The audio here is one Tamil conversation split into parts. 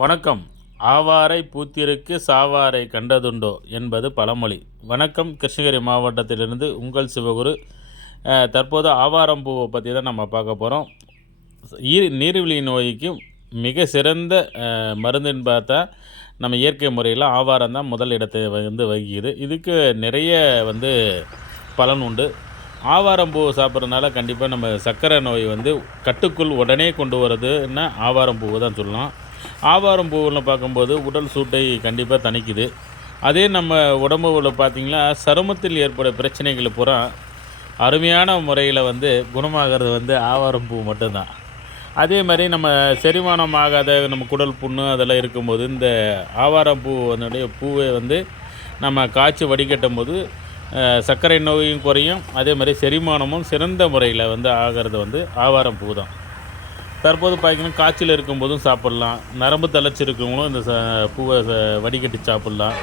வணக்கம். "ஆவாரை பூத்திருக்கு சாவாரை கண்டதுண்டோ" என்பது பழமொழி. வணக்கம். கிருஷ்ணகிரி மாவட்டத்திலிருந்து உங்கள் சிவகுரு. தற்போது ஆவாரம்பூவை பற்றி தான் நம்ம பார்க்க போகிறோம். நீரிழிவு நோய்க்கு மிக சிறந்த மருந்துன்னு பார்த்தா நம்ம இயற்கை முறையில் ஆவாரம் தான் முதல் இடத்தை வகிக்குது. இதுக்கு நிறைய பலன் உண்டு. ஆவாரம்பூ சாப்பிட்றதுனால கண்டிப்பாக நம்ம சர்க்கரை நோய் கட்டுக்குள் உடனே கொண்டு வரதுன்னா ஆவாரம்பூவை தான் சொல்லலாம். ஆவாரம்பூவில் பார்க்கும்போது உடல் சூட்டை கண்டிப்பாக தணிக்குது. அதே நம்ம உடம்புல பார்த்திங்கன்னா சருமத்தில் ஏற்பட பிரச்சனைகள் பூரா அருமையான முறையில் குணமாகிறது ஆவாரம்பூ மட்டும்தான். அதே மாதிரி நம்ம செரிமானம் ஆகாத நம்ம குடல் புண்ணு அதெல்லாம் இருக்கும்போது இந்த ஆவாரம்பூனுடைய பூவை நம்ம காய்ச்சி வடிகட்டும் போது சர்க்கரை நோயும் குறையும். அதே மாதிரி செரிமானமும் சிறந்த முறையில் ஆகிறது ஆவாரம்பூ தான். தற்போது பார்த்திங்கன்னா காய்ச்சல் இருக்கும்போதும் சாப்பிட்லாம். நரம்பு தளர்ச்சி இருக்கவங்களும் இந்த பூவை வடிகட்டி சாப்பிட்லாம்.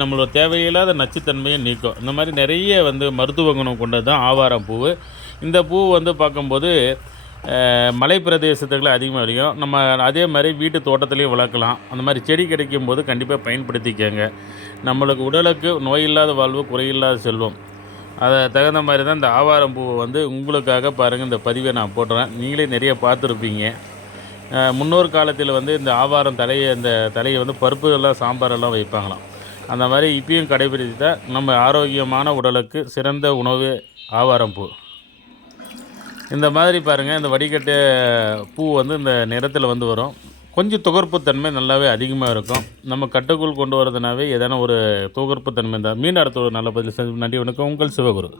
நம்மளோட தேவையில்லாத நச்சுத்தன்மையை நீக்கும். இந்த மாதிரி நிறைய மருத்துவ குணம் கொண்டது தான் ஆவாரம்பூ. இந்த பூ பார்க்கும்போது மலை பிரதேசத்துக்குள்ள அதிகமாக விளையும். நம்ம அதே மாதிரி வீட்டு தோட்டத்துலேயும் வளர்க்கலாம். அந்த மாதிரி செடி கிடைக்கும்போது கண்டிப்பாக பயன்படுத்திக்கங்க. நம்மளுக்கு உடலுக்கு நோயில்லாத வாழ்வு, குறையில்லாத செல்வம். அதை தகுந்த மாதிரி தான் இந்த ஆவாரம்பூவை உங்களுக்காக பாருங்கள் இந்த பதிவை நான் போடுறேன். நீங்களே நிறைய பார்த்துருப்பீங்க. முன்னோர் காலத்தில் இந்த ஆவாரம் இந்த தலையை பருப்புகள்லாம் சாம்பாரெல்லாம் வைப்பாங்களாம். அந்த மாதிரி இப்பயும் கடைபிடித்தா நம்ம ஆரோக்கியமான உடலுக்கு சிறந்த உணவு ஆவாரம்பூ. இந்த மாதிரி பாருங்கள், இந்த வடிகட்ட பூ இந்த நிறத்தில் வரும். கொஞ்சம் துகர்ப்பு தன்மை நல்லாவே அதிகமாக இருக்கும். நம்ம கட்டுக்குள் கொண்டு வரதுனாவே ஏதான ஒரு துகர்ப்பு தன்மை தான். மீண்டும் அடுத்த ஒரு நல்ல பதில். நன்றி, வணக்கம். உங்கள் சிவகுரு.